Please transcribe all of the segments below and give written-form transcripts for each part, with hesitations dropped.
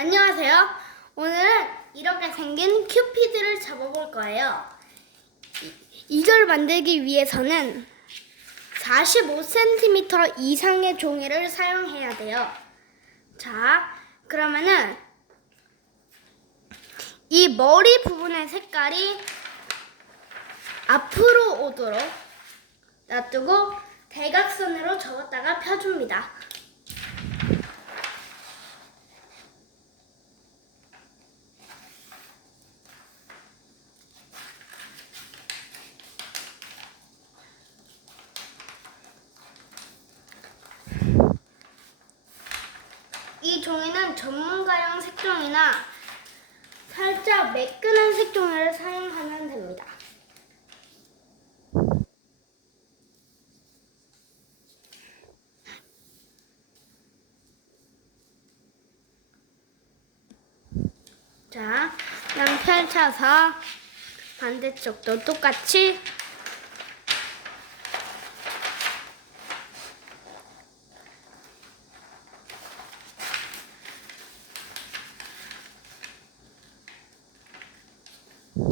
안녕하세요. 오늘은 이렇게 생긴 큐피드를 잡아볼 거예요. 이걸 만들기 위해서는 45cm 이상의 종이를 사용해야 돼요. 자, 그러면은 이 머리 부분의 색깔이 앞으로 오도록 놔두고 대각선으로 접었다가 펴줍니다. 이 종이는 전문가용 색종이나 살짝 매끈한 색종이를 사용하면 됩니다. 자, 그럼 펼쳐서 반대쪽도 똑같이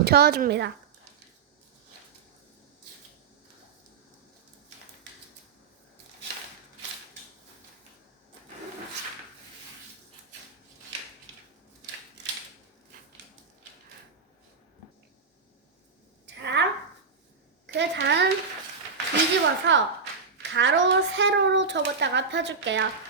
저어줍니다. 자, 그 다음 뒤집어서 가로, 세로로 접었다가 펴줄게요.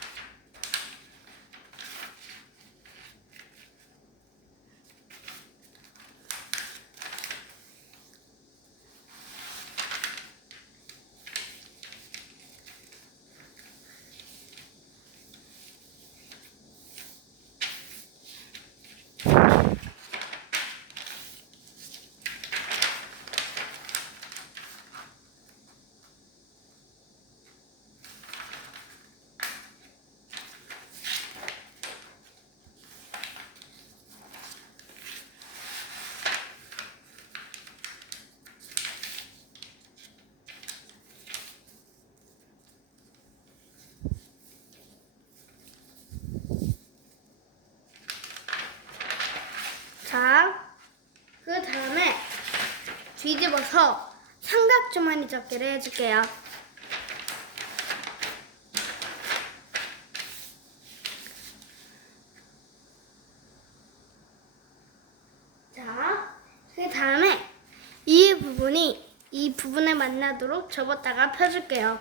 자, 그 다음에 뒤집어서 삼각 주머니 접기를 해줄게요. 자, 그 다음에 이 부분에 만나도록 접었다가 펴줄게요.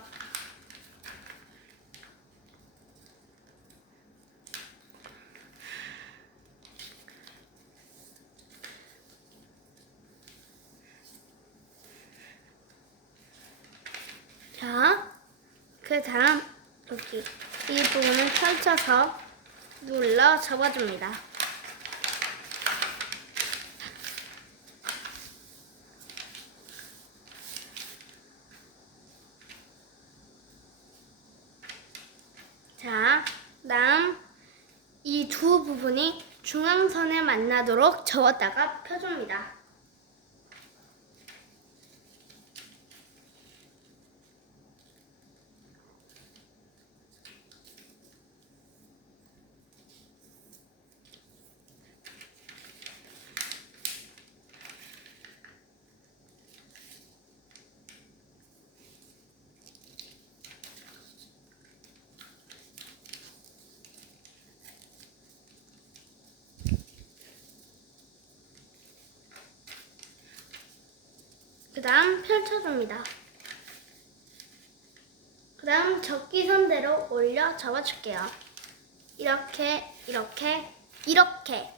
자, 그 다음 여기 이 부분을 펼쳐서 눌러 접어줍니다. 자, 다음 이 두 부분이 중앙선에 만나도록 접었다가 펴줍니다. 그 다음 펼쳐줍니다. 그 다음 접기선대로 올려 접어줄게요. 이렇게, 이렇게, 이렇게.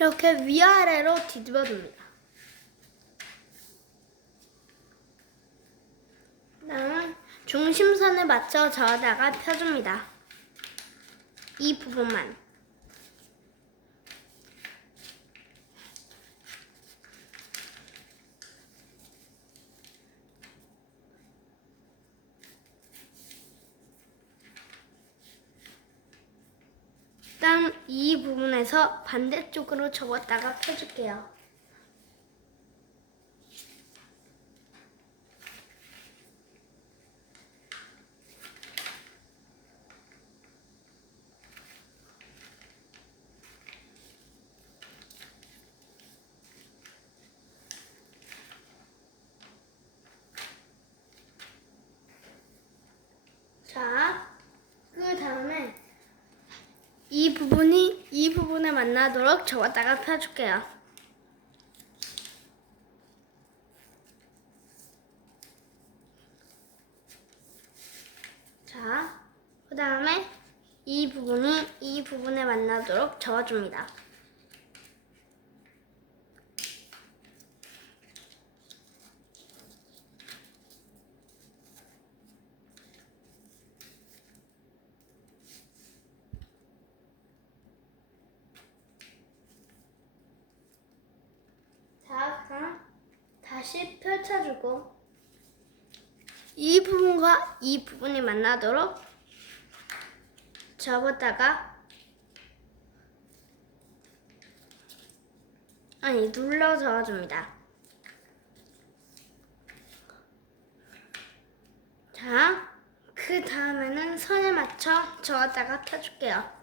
이렇게 위아래로 뒤집어줍니다. 그다음은 중심선을 맞춰 저어다가 펴줍니다. 이 부분만. 일단 이 부분에서 반대쪽으로 접었다가 펴줄게요. 자, 그 다음에 이 부분이 이 부분에 만나도록 접었다가 펴줄게요. 자, 그 다음에 이 부분이 이 부분에 만나도록 접어줍니다. 자, 그럼 다시 펼쳐주고 이 부분과 이 부분이 만나도록 접었다가 눌러 저어줍니다. 자, 그 다음에는 선에 맞춰 저었다가 펴줄게요.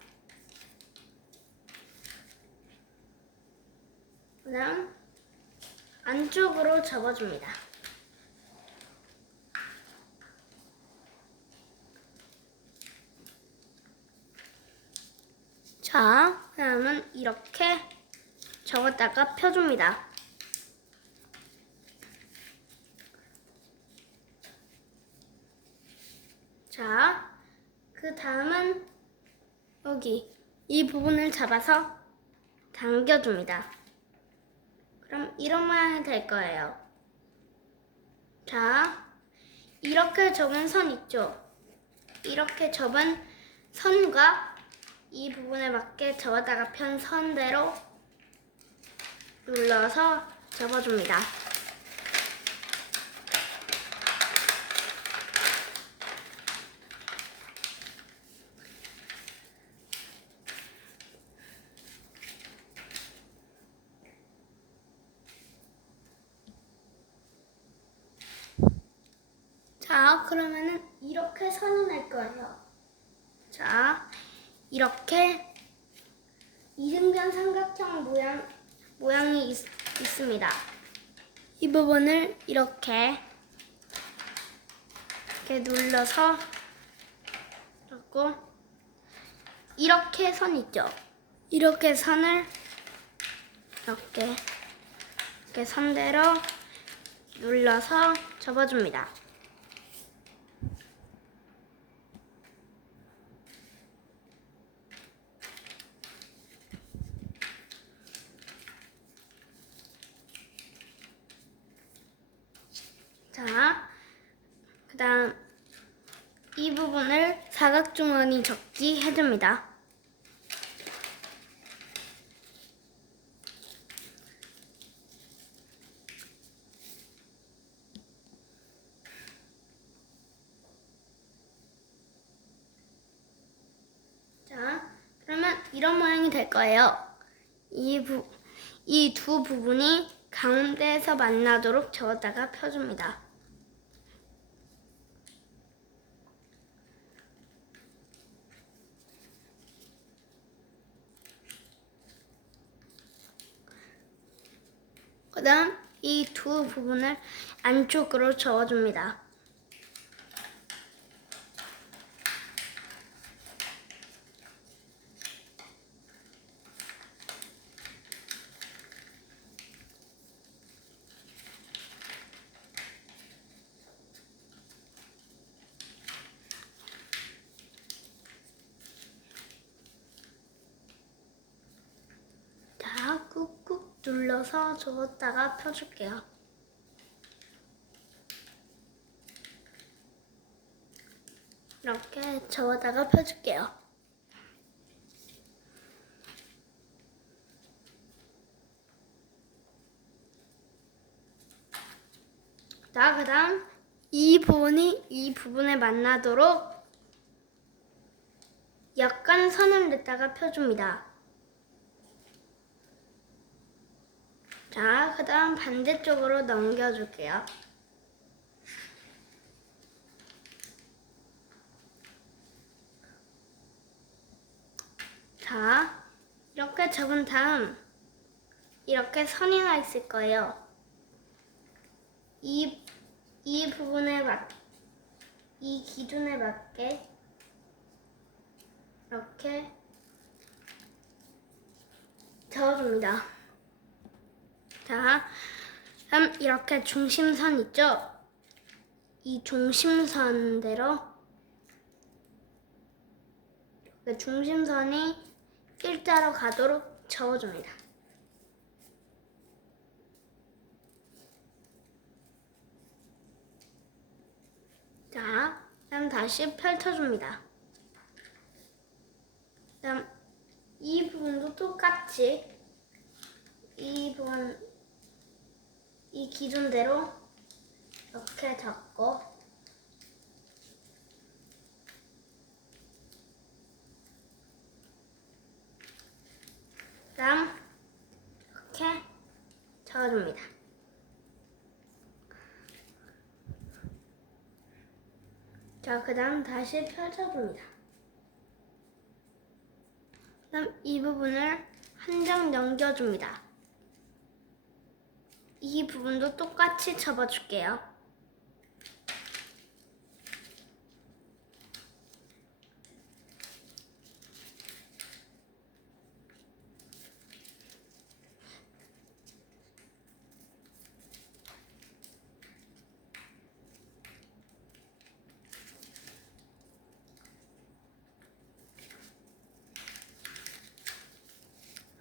그다음 안쪽으로 접어줍니다. 자, 그다음은 이렇게 접었다가 펴줍니다. 자, 그 다음은 여기 이 부분을 잡아서 당겨줍니다. 그럼 이런 모양이 될 거예요. 자, 이렇게 접은 선 있죠? 이렇게 접은 선과 이 부분에 맞게 접었다가 편 선대로 눌러서 접어줍니다. 자, 그러면은 이렇게 선이 날 거예요. 자, 이렇게 이등변 삼각형 모양이 있습니다. 이 부분을 이렇게 눌러서 잡고 이렇게 선 있죠? 이렇게 선을 이렇게 선대로 눌러서 접어줍니다. 자, 그 다음 이 부분을 사각주머니 접기 해줍니다. 자, 그러면 이런 모양이 될 거예요. 이 두 부분이 가운데에서 만나도록 저었다가 펴줍니다. 그 다음 이 두 부분을 안쪽으로 저어줍니다. 자, 올려서 접었다가 펴줄게요. 이렇게 접었다가 펴줄게요. 자, 그 다음 이 부분이 이 부분에 만나도록 약간 선을 냈다가 펴줍니다. 자, 그 다음 반대쪽으로 넘겨줄게요. 자, 이렇게 접은 다음 이렇게 선이 나 있을 거예요. 이 부분에 이 기준에 맞게 이렇게 접어줍니다. 자, 그럼 이렇게 중심선 있죠? 이 중심선대로 중심선이 일자로 가도록 접어줍니다. 자, 그럼 다시 펼쳐줍니다. 그다음 이 부분도 똑같이 이 부분 이 기준대로 이렇게 잡고 그다음 이렇게 접어줍니다. 자, 그다음 다시 펼쳐줍니다. 그다음 이 부분을 한 장 넘겨줍니다. 이 부분도 똑같이 접어줄게요.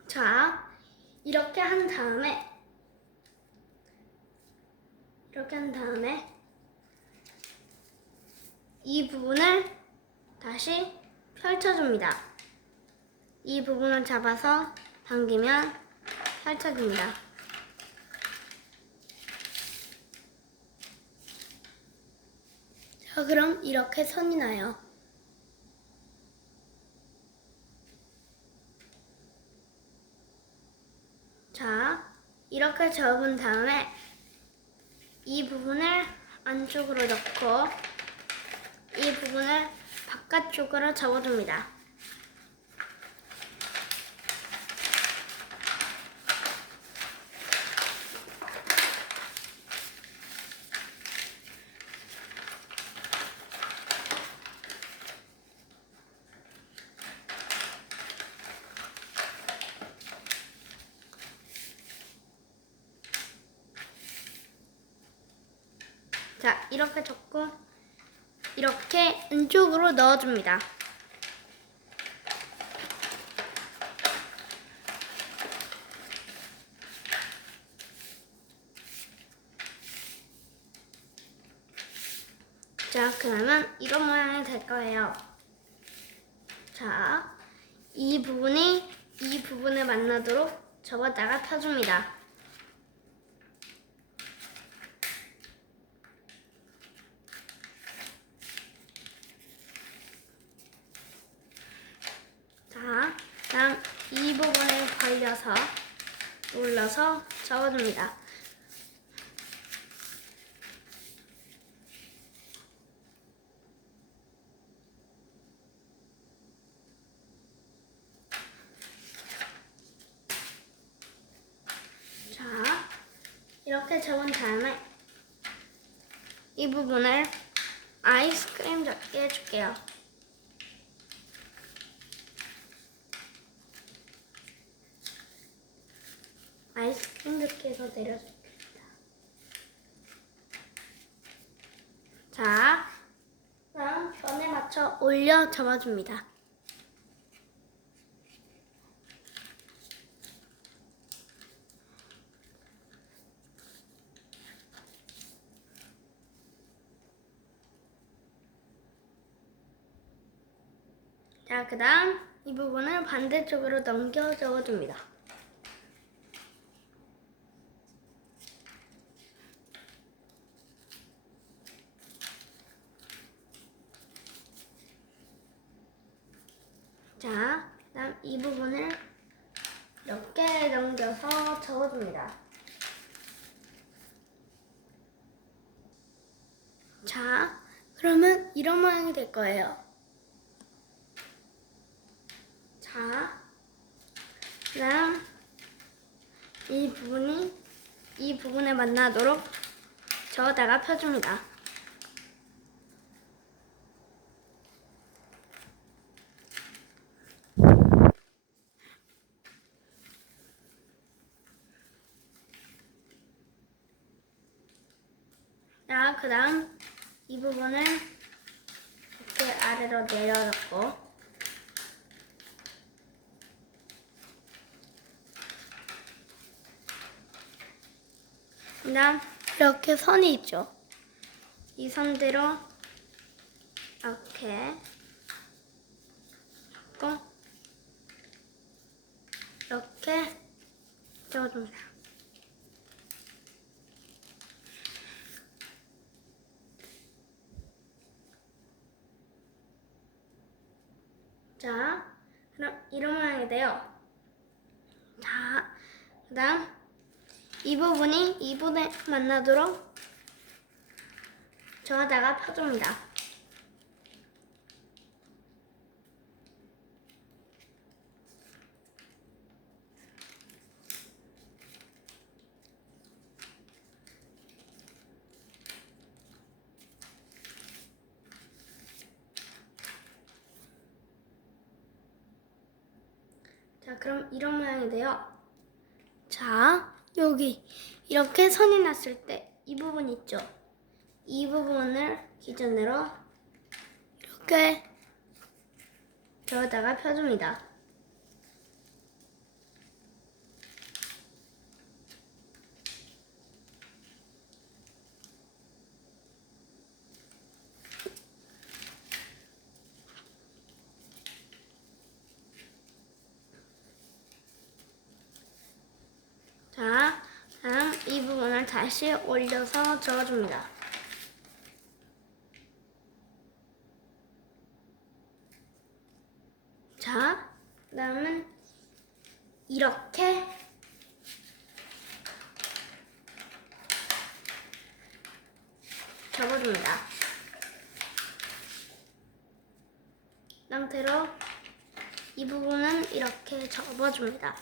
자, 이렇게 한 다음에 이 부분을 다시 펼쳐줍니다. 이 부분을 잡아서 당기면 펼쳐집니다. 자, 그럼 이렇게 선이 나요. 자, 이렇게 접은 다음에 이 부분을 안쪽으로 넣고 이 부분을 바깥쪽으로 접어줍니다. 자, 이렇게 접고 이렇게 안쪽으로 넣어줍니다. 자, 그러면 이런 모양이 될 거예요. 자, 이 부분이 이 부분에 만나도록 접었다가 펴줍니다. 자, 다음 이 부분을 벌려서 눌러서 접어줍니다. 자, 이렇게 접은 다음에 이 부분을 아이스크림 접기 해줄게요. 아이스크림 접기에서 내려줍니다. 자, 그럼 변에 맞춰 올려 접어줍니다. 자, 그 다음 이 부분을 반대쪽으로 넘겨 적어줍니다. 자, 그 다음 이 부분을 이렇게 넘겨서 적어줍니다. 자, 그러면 이런 모양이 될 거예요. 자, 그 다음 이 부분에 만나도록 저어다가 펴줍니다. 자, 그 다음 이 부분을 이렇게 아래로 내려놓고 그 다음 이렇게 선이 있죠. 이 선대로 이렇게 꼭 이렇게 적어줍니다. 자, 그럼 이런 모양이 돼요. 자, 그 다음 이 부분이 이 부분에 만나도록 저어다가 펴줍니다. 자, 그럼 이런 모양이 돼요. 자, 여기 이렇게 선이 났을 때 이 부분 있죠? 이 부분을 기준으로 이렇게 저어다가 펴줍니다. 자, 다음 이 부분을 다시 올려서 저어줍니다. 자, 그 다음은 이렇게 접어줍니다. 상태로 이 부분은 이렇게 접어줍니다.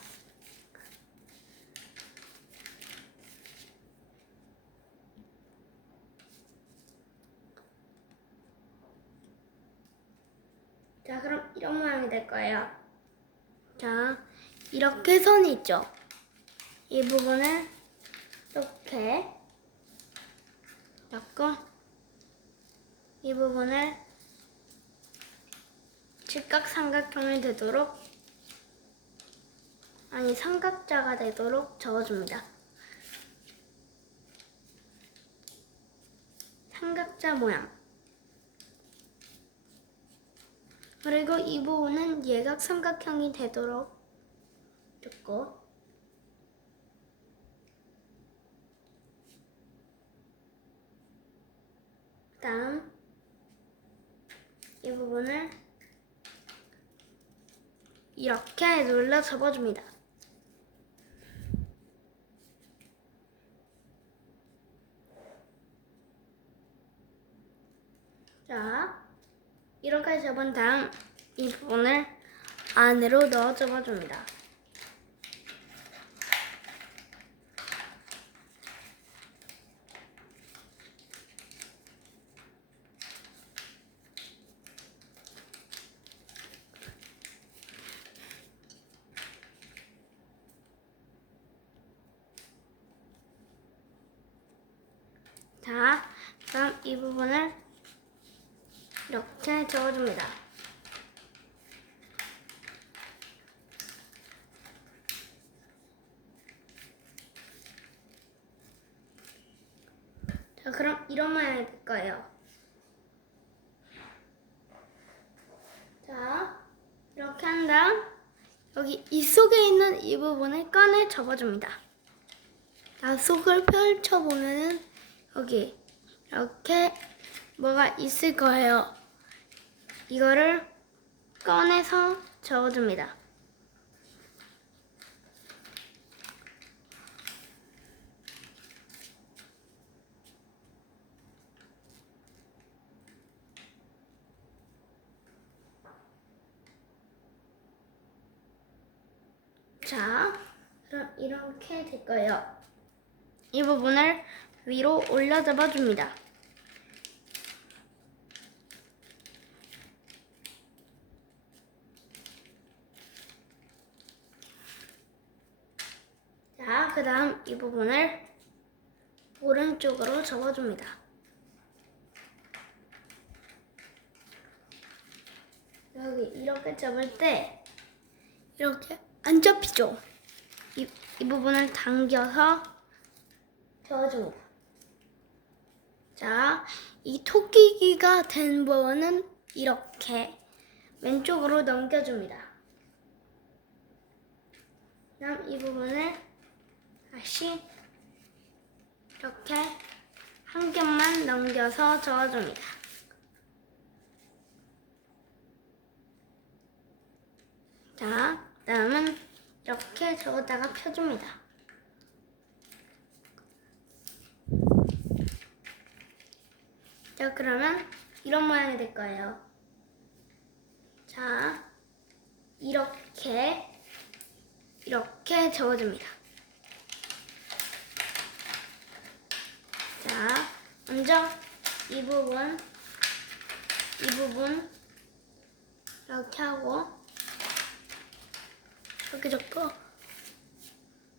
자, 그럼 이런 모양이 될 거예요. 자, 이렇게 선이 있죠? 이 부분을 이렇게 잡고 이 부분을 직각삼각형이 되도록 아니 삼각자가 되도록 저어줍니다. 삼각자 모양. 그리고 이 부분은 예각삼각형이 되도록 줬고 다음 이 부분을 이렇게 눌러 접어줍니다. 자, 이렇게 접은 다음 이 부분을 안으로 넣어 접어줍니다. 자, 그럼 이 부분을 이렇게 접어줍니다. 자, 그럼 이런 모양이 될 거예요. 자, 여기 이 속에 있는 이 부분을 꺼내 접어줍니다. 자, 속을 펼쳐보면은 여기 이렇게 뭐가 있을 거예요. 이거를 꺼내서 저어줍니다. 자, 그럼 이렇게 될 거예요. 이 부분을 위로 올려 잡아줍니다. 자, 그 다음 이 부분을 오른쪽으로 접어줍니다. 여기 이렇게 접을 때 이렇게 안 접히죠? 이 부분을 당겨서 접어줍니다. 자, 이 토끼기가 된 부분은 이렇게 왼쪽으로 넘겨줍니다. 그다음 이 부분을 다시 이렇게 한 겹만 넘겨서 저어줍니다. 자, 그다음은 이렇게 저어다가 펴줍니다. 자, 그러면 이런 모양이 될 거예요. 자, 이렇게 저어줍니다. 자, 먼저 이 부분 이렇게 하고 이렇게 접고,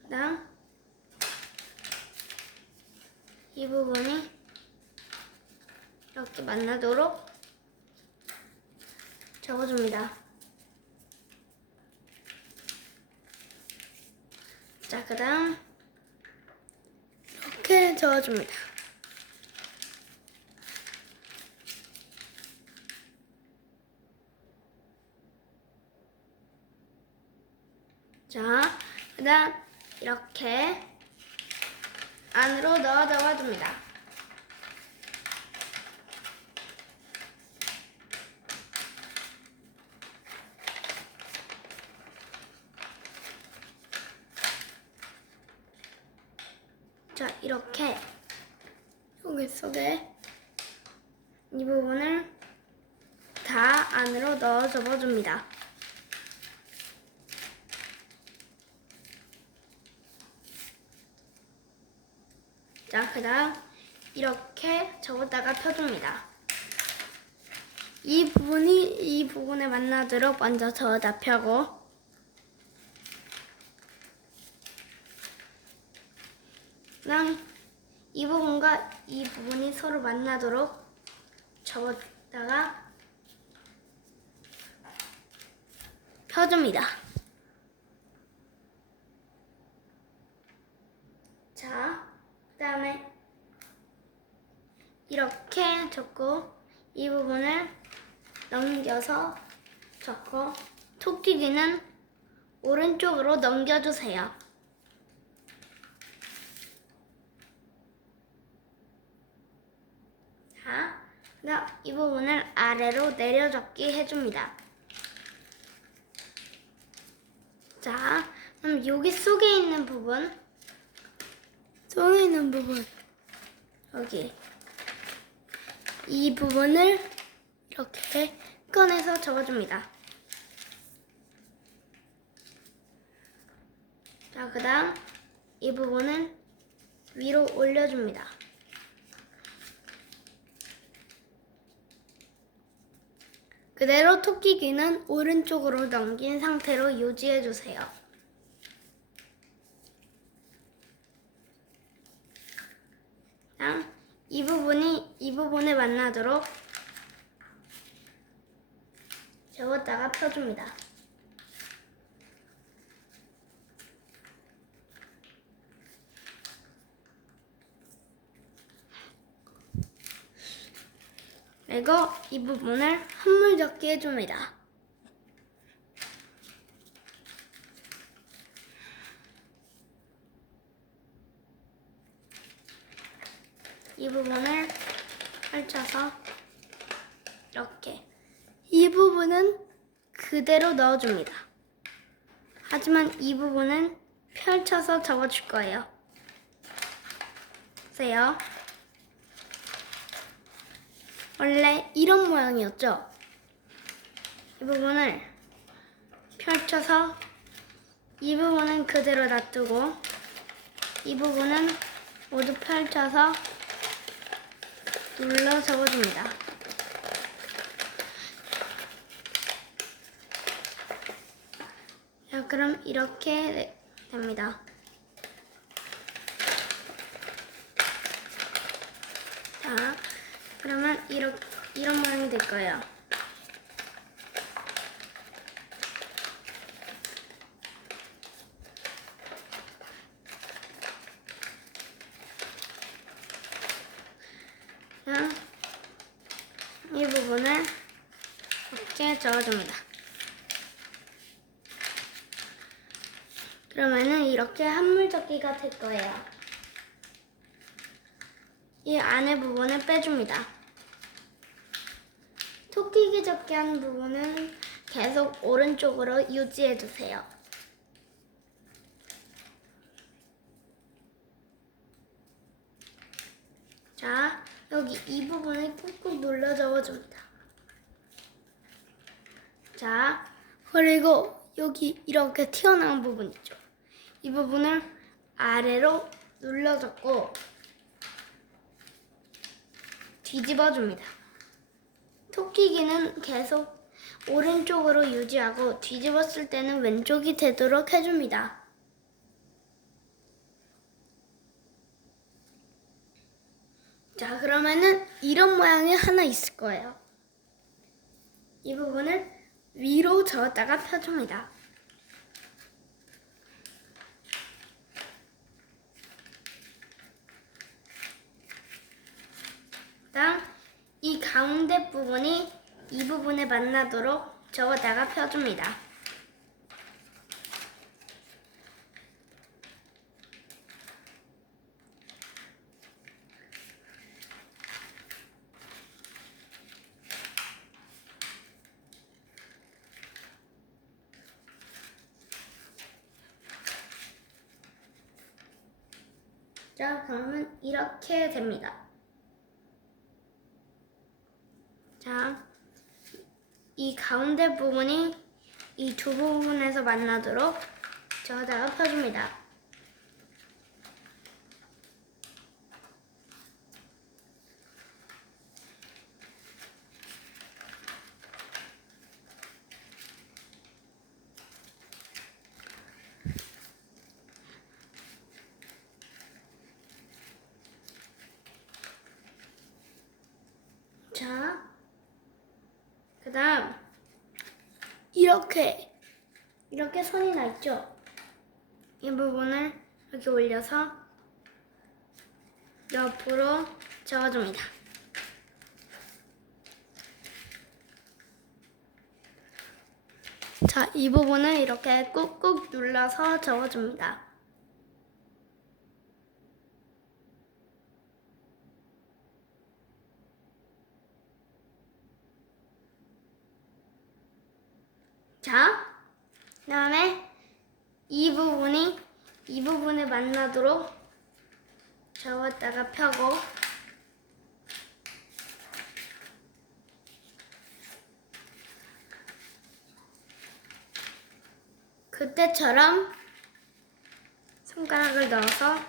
그다음 이 부분이 이렇게 만나도록 접어줍니다. 자, 그다음 이렇게 저어줍니다. 자, 그다음 이렇게 안으로 넣어 잡아줍니다. 자, 이렇게 여기 속에 이 부분을 다 안으로 넣어 접어줍니다. 자, 그 다음 이렇게 접었다가 펴줍니다. 이 부분이 이 부분에 만나도록 먼저 저어다 펴고, 그다음 이 부분과 이 부분이 서로 만나도록 접었다가 펴줍니다. 자, 그 다음에 이렇게 접고 이 부분을 넘겨서 접고, 토끼기는 오른쪽으로 넘겨주세요. 자, 그다음 이 부분을 아래로 내려접기 해줍니다. 자, 그럼 여기 속에 있는 부분, 여기 이 부분을 이렇게 꺼내서 접어줍니다. 자, 그 다음 이 부분은 위로 올려줍니다. 그대로 토끼귀는 오른쪽으로 넘긴 상태로 유지해주세요. 다음 이 부분이 이 부분에 만나도록 접었다가 펴줍니다. 그리고 이 부분을 한물 접기 해줍니다. 이 부분을 펼쳐서 이렇게 이 부분은 그대로 넣어줍니다. 하지만 이 부분은 펼쳐서 접어줄 거예요. 보세요. 원래 이런 모양이었죠? 이 부분을 펼쳐서 이 부분은 그대로 놔두고 이 부분은 모두 펼쳐서 눌러 접어줍니다. 자, 그럼 이렇게 됩니다. 자, 그러면 이런 모양이 될 거예요. 자, 이 부분을 이렇게 접어줍니다. 그러면은 이렇게 한물접기가 될 거예요. 이 안에 부분을 빼줍니다. 토끼기 접기 하는 부분은 계속 오른쪽으로 유지해주세요. 자, 여기 이 부분을 꾹꾹 눌러 접어줍니다. 자, 그리고 여기 이렇게 튀어나온 부분 있죠? 이 부분을 아래로 눌러줬고 뒤집어줍니다. 토끼기는 계속 오른쪽으로 유지하고 뒤집었을 때는 왼쪽이 되도록 해줍니다. 자, 그러면은 이런 모양이 하나 있을 거예요. 이 부분을 위로 저었다가 펴줍니다. 그다음 이 가운데 부분이 이 부분에 만나도록 저었다가 펴줍니다. 자, 그러면 이렇게 됩니다. 자, 이 가운데 부분이 이 두 부분에서 만나도록 저어다가 펴줍니다. 자, 그 다음 이렇게 선이 나 있죠? 이 부분을 이렇게 올려서 옆으로 저어줍니다. 자, 이 부분을 이렇게 꾹꾹 눌러서 저어줍니다. 자, 그 다음에 이 부분에 만나도록 접었다가 펴고 그때처럼 손가락을 넣어서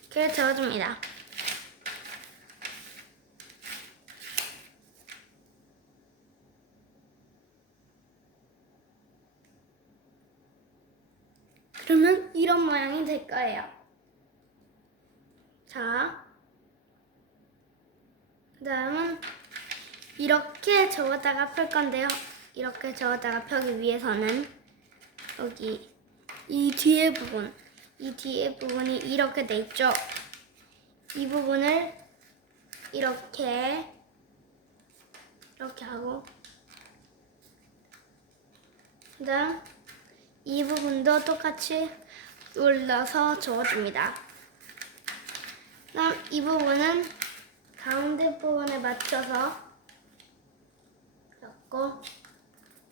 이렇게 저어줍니다. 그러면 이런 모양이 될 거예요. 자, 그 다음은 이렇게 저었다가 펼 건데요. 이렇게 저었다가 펴기 위해서는 여기 이 뒤에 부분이 이렇게 돼 있죠. 이 부분을 이렇게 하고 그다음 이 부분도 똑같이 눌러서 저어줍니다. 그다음 이 부분은 가운데 부분에 맞춰서 잡고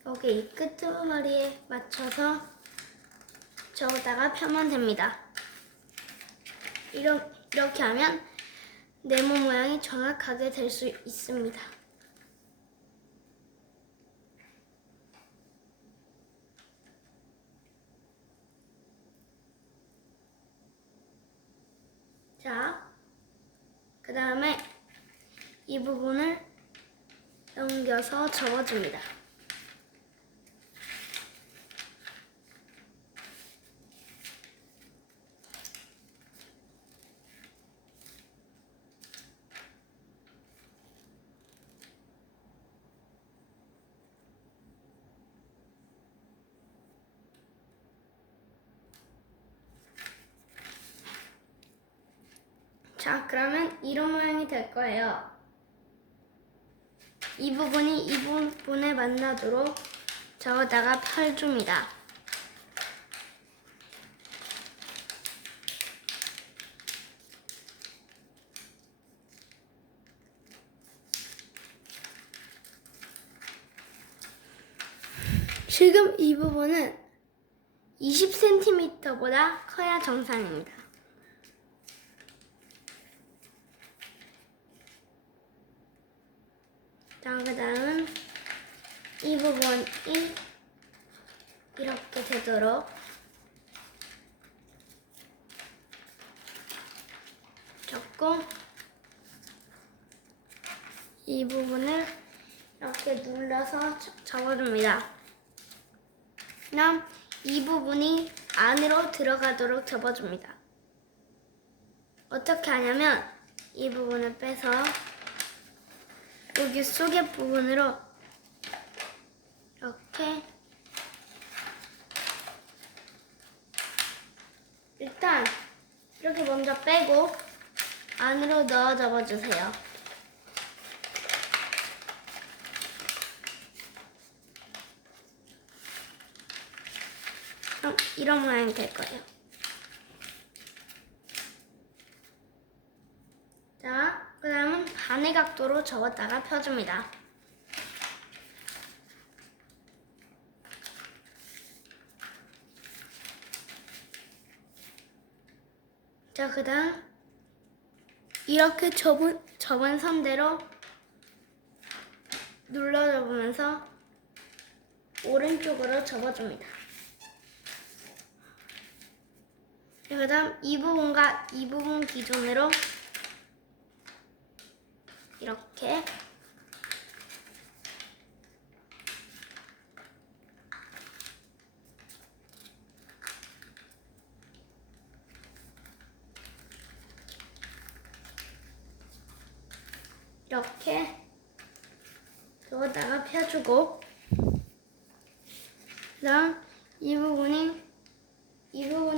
여기 이 끄트머리에 맞춰서 저기다가 펴면 됩니다. 이렇게 하면 네모 모양이 정확하게 될 수 있습니다. 자, 그 다음에 이 부분을 넘겨서 접어줍니다. 자, 그러면 이런 모양이 될 거예요. 이 부분이 이 부분에 만나도록 저기다가 펴줍니다. 지금 이 부분은 20cm보다 커야 정상입니다. 자, 그 다음 이 부분이 이렇게 되도록 접고 이 부분을 이렇게 눌러서 접어줍니다. 그다음 이 부분이 안으로 들어가도록 접어줍니다. 어떻게 하냐면 이 부분을 빼서 여기 속의 부분으로 이렇게 일단 이렇게 먼저 빼고 안으로 넣어 접어주세요. 그럼 이런 모양이 될 거예요. 자, 그 다음은 반의 각도로 접었다가 펴줍니다. 자, 그 다음 이렇게 접은 선대로 눌러 접으면서 오른쪽으로 접어줍니다. 그 다음 이 부분과 이 부분 기준으로 이렇게 저기다가 펴주고 그다음 이 부분에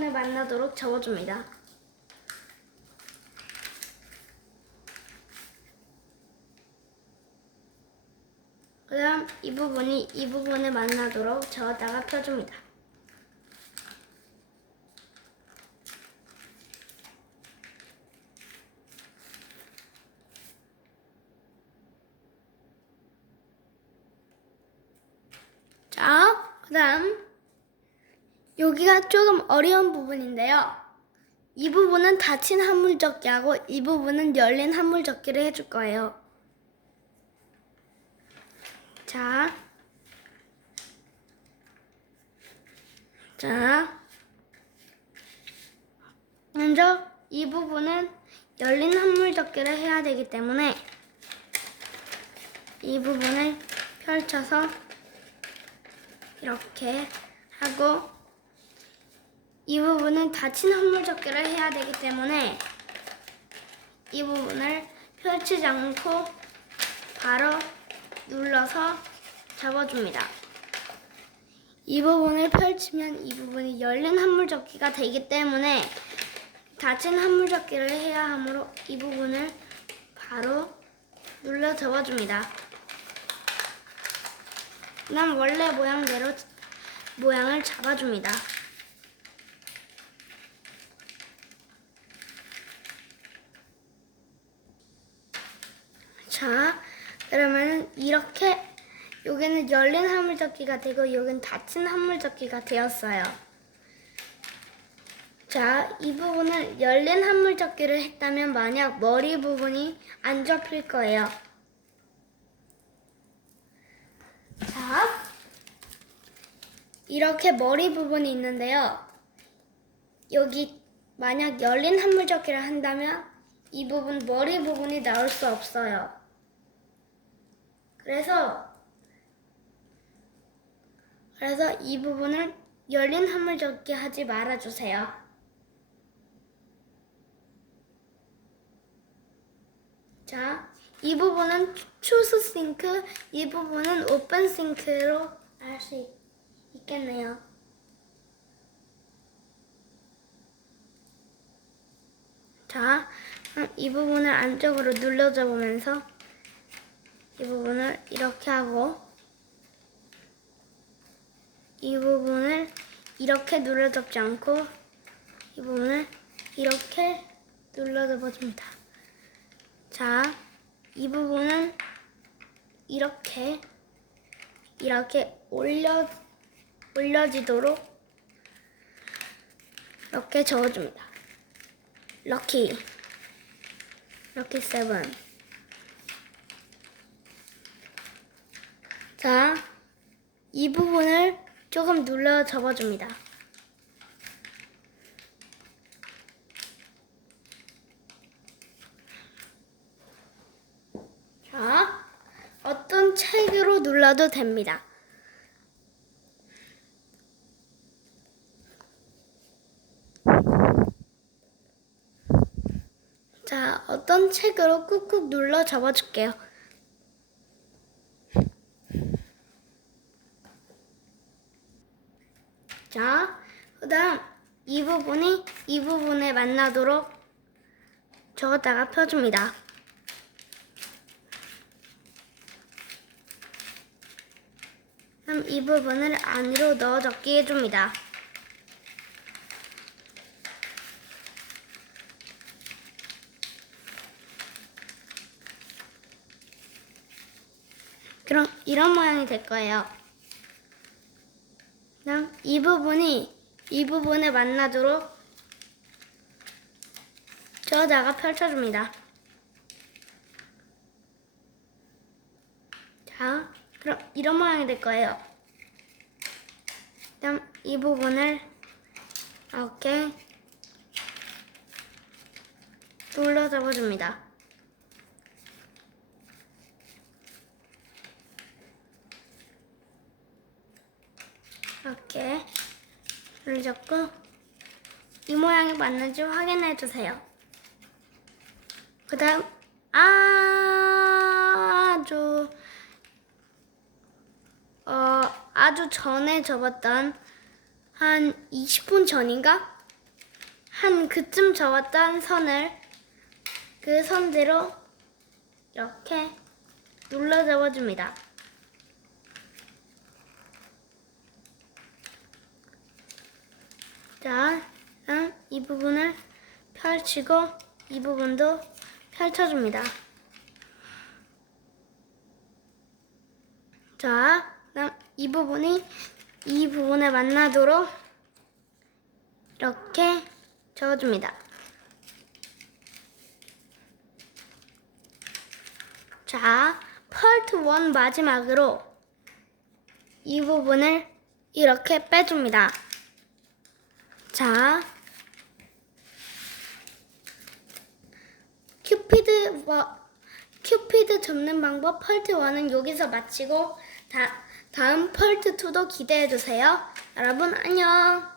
만나도록 접어줍니다. 그다음 이 부분이 이 부분에 만나도록 저기다가 펴줍니다. 자, 그다음 여기가 조금 어려운 부분인데요. 이 부분은 닫힌 한물접기하고 이 부분은 열린 한물접기를 해줄 거예요. 자, 먼저 이 부분은 열린 한물접기를 해야 되기 때문에 이 부분을 펼쳐서 이렇게 하고 이 부분은 닫힌 한물접기를 해야 되기 때문에 이 부분을 펼치지 않고 바로 눌러서 잡아줍니다. 이 부분을 펼치면 이 부분이 열린 한물접기가 되기 때문에 닫힌 한물접기를 해야 하므로 이 부분을 바로 눌러 접어줍니다. 그다음 원래 모양대로 모양을 잡아줍니다. 자, 그러면은 이렇게 여기는 열린 화물접기가 되고 여기는 닫힌 화물접기가 되었어요. 자, 이 부분을 열린 화물접기를 했다면 만약 머리 부분이 안 접힐 거예요. 자, 이렇게 머리 부분이 있는데요. 여기 만약 열린 한물접기를 한다면 이 부분 머리 부분이 나올 수 없어요. 그래서 이 부분을 열린 한물접기 하지 말아주세요. 자, 이 부분은 추스 싱크, 이 부분은 오픈 싱크로 할 수 있겠네요. 자, 이 부분을 안쪽으로 눌러줘 보면서 이 부분을 이렇게 하고 이 부분을 이렇게 눌러잡지 않고 이 부분을 이렇게 눌러잡아 줍니다. 자, 이 부분은 이렇게 올려지도록 이렇게 저어줍니다. 럭키 7. 자, 이 부분을 조금 눌러 접어줍니다. 자, 어떤 책으로 눌러도 됩니다. 자, 어떤 책으로 꾹꾹 눌러 접어줄게요. 자, 그 다음 이 부분에 만나도록 저었다가 펴줍니다. 그럼 이 부분을 안으로 넣어 적게 해줍니다. 그럼 이런 모양이 될 거예요. 그럼 이 부분에 만나도록 저어다가 펼쳐줍니다. 자, 그럼 이런 모양이 될 거예요. 그럼 이 부분을 이렇게 눌러 잡아줍니다. 이렇게 눌러 잡고 이 모양이 맞는지 확인해 주세요. 그 다음 아주 전에 접었던 한 20분 전인가? 한 그쯤 접었던 선을 그 선대로 이렇게 눌러 잡아줍니다. 자, 이 부분을 펼치고 이 부분도 펼쳐줍니다. 자, 그다음 이 부분에 만나도록 이렇게 저어줍니다. 자, 파트 1 마지막으로 이 부분을 이렇게 빼줍니다. 자, 큐피드 접는 방법 파트 1은 여기서 마치고 다음 파트 2도 기대해주세요. 여러분 안녕.